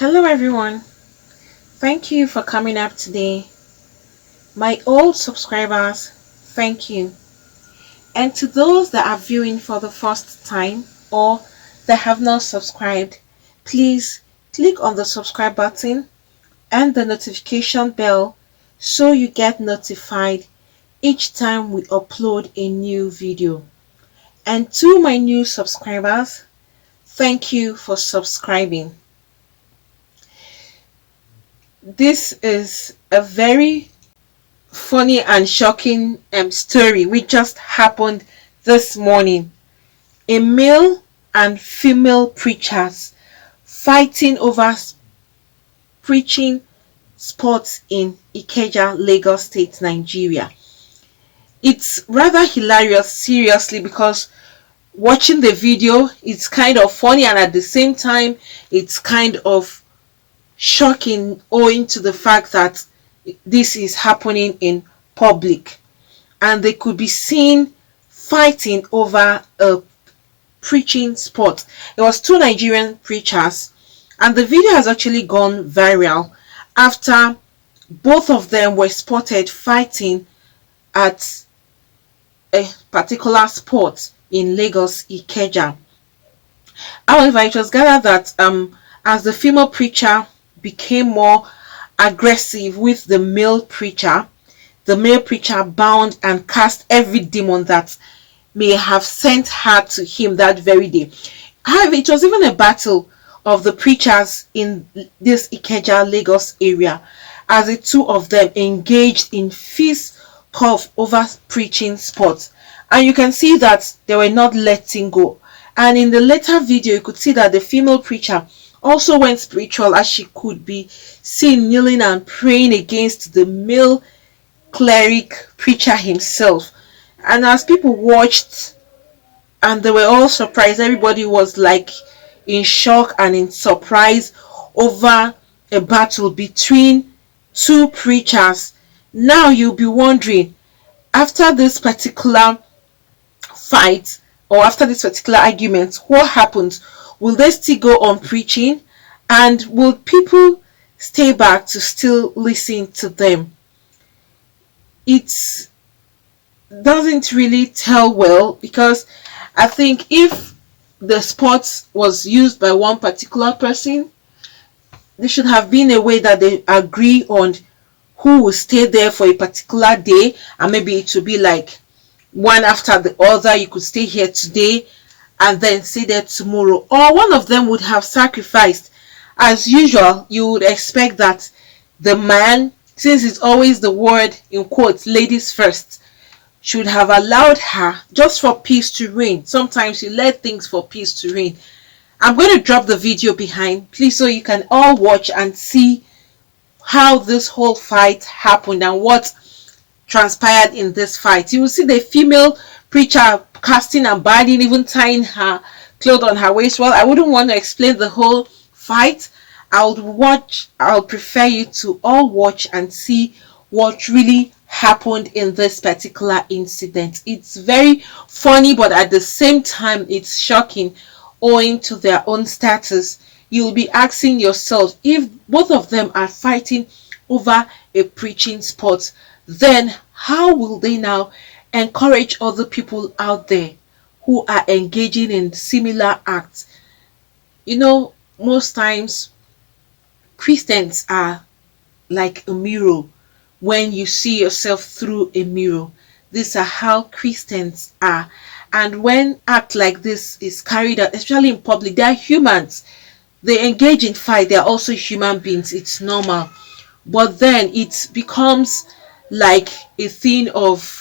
Hello, everyone. Thank you for coming up today. My old subscribers, thank you. And to those that are viewing for the first time or that have not subscribed, please click on the subscribe button and the notification bell so you get notified each time we upload a new video. And to my new subscribers, thank you for subscribing. This is a very funny and shocking story which just happened this morning. A male and female preachers fighting over preaching spots in Ikeja, Lagos State, Nigeria. It's rather hilarious, seriously, because watching the video, it's kind of funny and at the same time, it's kind of shocking owing to the fact that this is happening in public and they could be seen fighting over a preaching spot. It was two Nigerian preachers and the video has actually gone viral after both of them were spotted fighting at a particular spot in Lagos, Ikeja. However, it was gathered that as the female preacher became more aggressive with the male preacher bound and cast every demon that may have sent her to him that very day. However, it was even a battle of the preachers in this Ikeja, Lagos area, as the two of them engaged in fist cuff over preaching spots. And you can see that they were not letting go. And in the later video, you could see that the female preacher also went spiritual, as she could be seen kneeling and praying against the male cleric preacher himself. And as people watched and they were all surprised, everybody was like in shock and in surprise over a battle between two preachers. Now you'll be wondering, after this particular fight or after this particular argument, what happens? Will they still go on preaching? And will people stay back to still listen to them? It doesn't really tell well, because I think if the spot was used by one particular person, there should have been a way that they agree on who will stay there for a particular day, and maybe it would be like one after the other. You could stay here today and then stay there tomorrow, or one of them would have sacrificed. As usual, you would expect that the man, since it's always the word in quotes, ladies first, should have allowed her just for peace to reign. Sometimes you let things for peace to reign. I'm going to drop the video behind, please, so you can all watch and see how this whole fight happened and what transpired in this fight. You will see the female preacher casting and biting, even tying her clothes on her waist. Well, I wouldn't want to explain the whole fight. I'll prefer you to all watch and see what really happened in this particular incident. It's very funny, but at the same time it's shocking owing to their own status. You'll be asking yourself, if both of them are fighting over a preaching spot, then how will they now encourage other people out there who are engaging in similar acts? You know, most times Christians are like a mirror. When you see yourself through a mirror, these are how Christians are. And when act like this is carried out, especially in public, they are humans. They engage in fight. They are also human beings. It's normal. But then it becomes like a thing of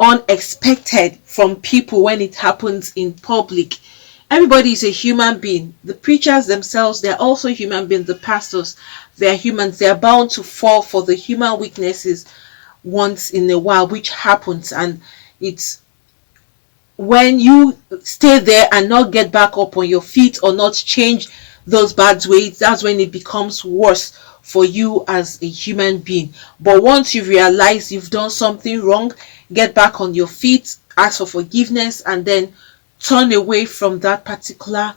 unexpected from people when it happens in public. Everybody is a human being. The preachers themselves, they're also human beings. The pastors, they're humans. They're bound to fall for the human weaknesses once in a while, which happens. And it's when you stay there and not get back up on your feet or not change those bad ways, that's when it becomes worse for you as a human being. But once you realize you've done something wrong, get back on your feet, ask for forgiveness, and then turn away from that particular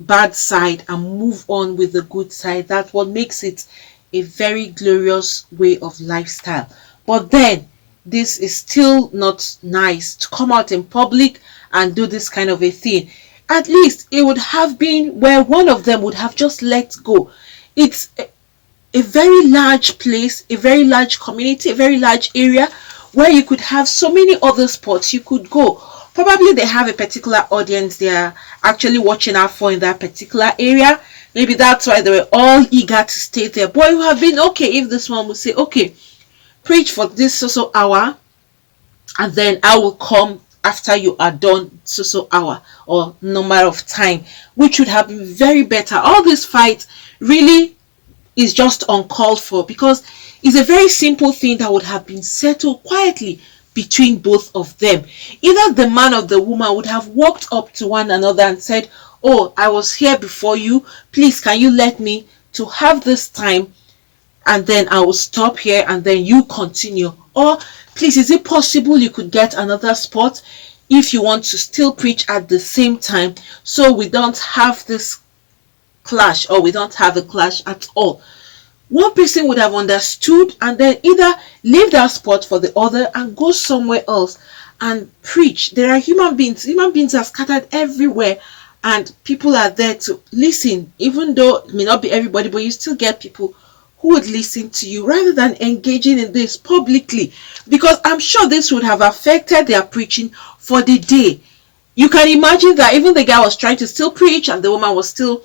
bad side and move on with the good side. That's what makes it a very glorious way of lifestyle. But then, this is still not nice to come out in public and do this kind of a thing. At least it would have been where one of them would have just let go. It's a very large place, a very large community, a very large area where you could have so many other spots you could go. Probably they have a particular audience they are actually watching out for in that particular area. Maybe that's why they were all eager to stay there. But it would have been okay if this one would say, okay, preach for this so hour, and then I will come after you are done so hour or number of time, which would have been very better. All this fight really is just uncalled for, because it's a very simple thing that would have been settled quietly between both of them. Either the man or the woman would have walked up to one another and said, oh, I was here before you, please can you let me to have this time, and then I will stop here and then you continue. Or please, is it possible you could get another spot if you want to still preach at the same time, so we don't have this clash, or we don't have a clash at all. One person would have understood and then either leave that spot for the other and go somewhere else and preach. There are human beings. Human beings are scattered everywhere, and people are there to listen. Even though it may not be everybody, but you still get people who would listen to you rather than engaging in this publicly, because I'm sure this would have affected their preaching for the day. You can imagine that even the guy was trying to still preach and the woman was still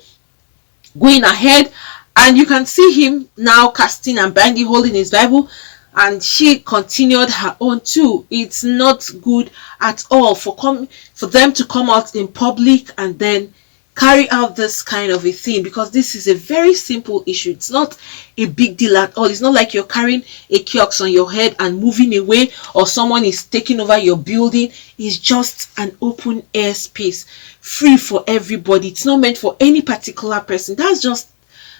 going ahead, and you can see him now casting and binding, holding his Bible, and she continued her own too. It's not good at all for them to come out in public and then carry out this kind of a thing, because this is a very simple issue. It's not a big deal at all. It's not like you're carrying a kiosk on your head and moving away, or someone is taking over your building. It's just an open air space, free for everybody. It's not meant for any particular person. That's just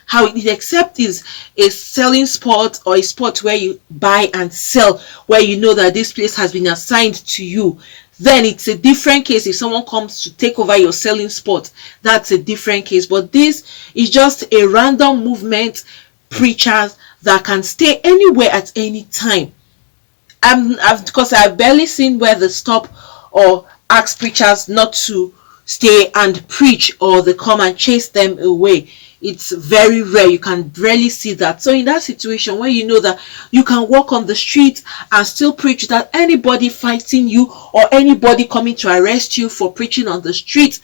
how it is, except is a selling spot or a spot where you buy and sell, where you know that this place has been assigned to you. Then it's a different case. If someone comes to take over your selling spot, that's a different case. But this is just a random movement, preachers that can stay anywhere at any time. Because I've barely seen where they stop or ask preachers not to stay and preach, or they come and chase them away. It's very rare. You can rarely see that. So in that situation where you know that you can walk on the street and still preach without anybody fighting you or anybody coming to arrest you for preaching on the street,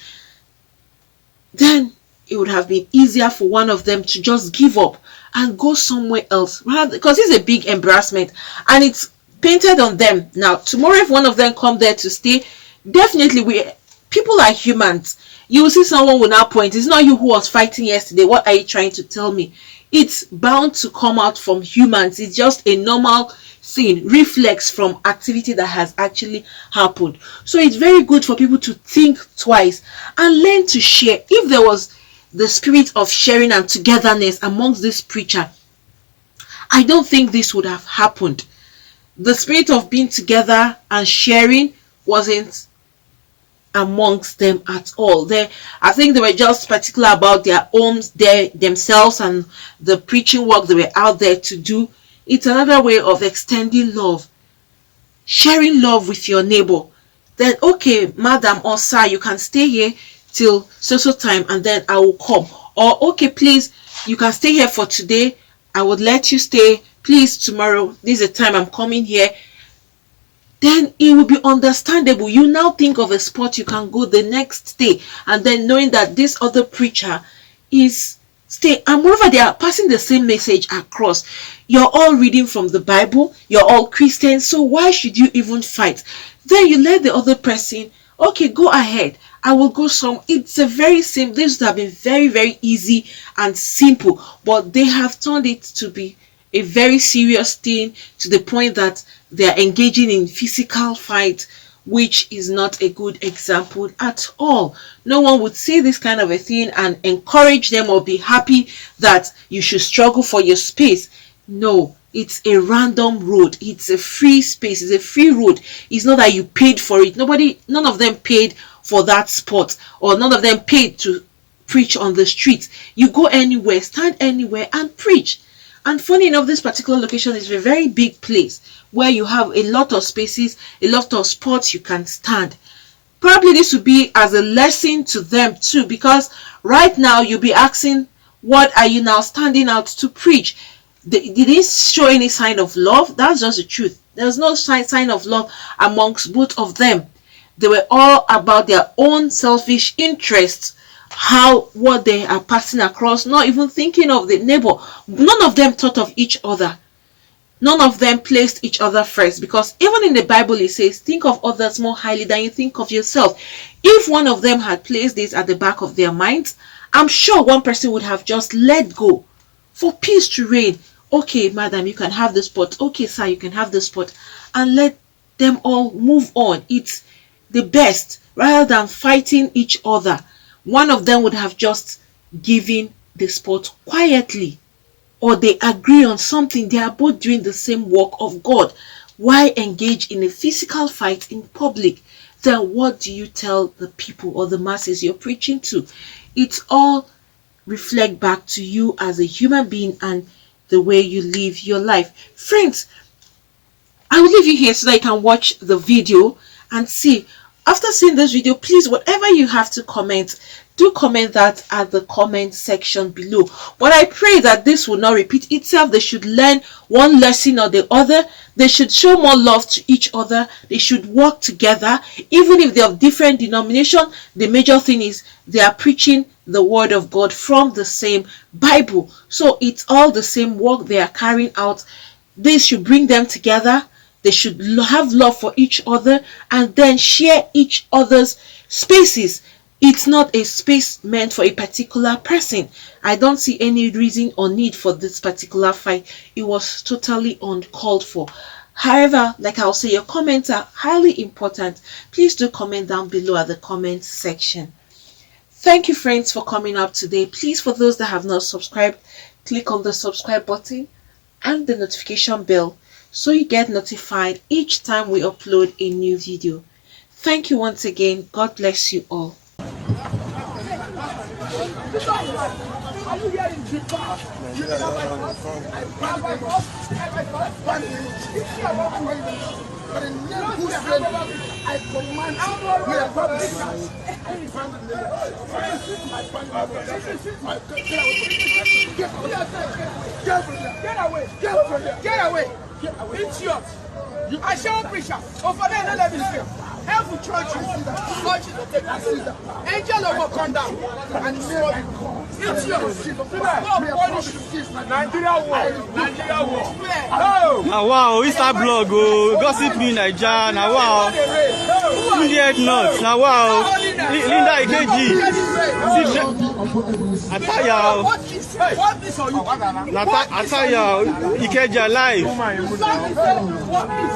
then it would have been easier for one of them to just give up and go somewhere else, because it's a big embarrassment and it's painted on them. Now tomorrow, if one of them come there to stay, definitely people are humans. You will see someone will now point, it's not you who was fighting yesterday, what are you trying to tell me? It's bound to come out from humans. It's just a normal thing, reflex from activity that has actually happened. So it's very good for people to think twice and learn to share. If there was the spirit of sharing and togetherness amongst this preacher, I don't think this would have happened. The spirit of being together and sharing wasn't amongst them at all. I think they were just particular about their own, themselves and the preaching work they were out there to do. It's another way of extending love, sharing love with your neighbor. Then okay, madam or sir, you can stay here till so time and then I will come. Or okay, please, you can stay here for today, I would let you stay, please tomorrow, this is the time I'm coming here. Then it will be understandable. You now think of a spot you can go the next day, and then knowing that this other preacher is staying, and moreover they are passing the same message across. You're all reading from the Bible, you're all Christians, so why should you even fight? Then you let the other person, okay, go ahead, I will go some. It's a very simple, this would have been very, very easy and simple, but they have turned it to be a very serious thing, to the point that they are engaging in physical fight, which is not a good example at all. No one would say this kind of a thing and encourage them or be happy that you should struggle for your space. No, it's a random road. It's a free space. It's a free road. It's not that you paid for it. None of them paid for that spot, or none of them paid to preach on the streets. You go anywhere, stand anywhere and preach. And funny enough, this particular location is a very big place where you have a lot of spaces, a lot of spots you can stand. Probably this would be as a lesson to them too, because right now you'll be asking, what are you now standing out to preach? Did it show any sign of love? That's just the truth. There's no sign of love amongst both of them. They were all about their own selfish interests, what they are passing across, not even thinking of the neighbor. None of them thought of each other. None of them placed each other first, because even in the Bible it says, think of others more highly than you think of yourself. If one of them had placed this at the back of their minds, I'm sure one person would have just let go for peace to reign. Okay, madam, you can have the spot. Okay, sir, you can have the spot. And let them all move on. It's the best, rather than fighting each other. One of them would have just given the spot quietly, or they agree on something. They are both doing the same work of God. Why engage in a physical fight in public? Then what do you tell the people or the masses you're preaching to? It's all reflect back to you as a human being and the way you live your life. Friends, I will leave you here so that you can watch the video and see. After seeing this video, please, whatever you have to comment, do comment that at the comment section below. But I pray that this will not repeat itself. They should learn one lesson or the other. They should show more love to each other. They should work together. Even if they are of different denomination, the major thing is they are preaching the word of God from the same Bible. So it's all the same work they are carrying out. This should bring them together. They should have love for each other and then share each other's spaces. It's not a space meant for a particular person. I don't see any reason or need for this particular fight. It was totally uncalled for. However, like I'll say, your comments are highly important. Please do comment down below at the comment section. Thank you, friends, for coming up today. Please, for those that have not subscribed, click on the subscribe button and the notification bell so you get notified each time we upload a new video. Thank you once again. God bless you all. Are you hearing the past? But in the name of I command get away. It's yours. I shall preach over there. Let me see. Every church angel will come down and destroy you. It's yours. Nigeria war. Now wow, Insta blog, gossip me Naija. Now wow, immediate notes. Now wow, Linda Ikeji. Ataya. What is on you? Ataya Ikeja live. What is?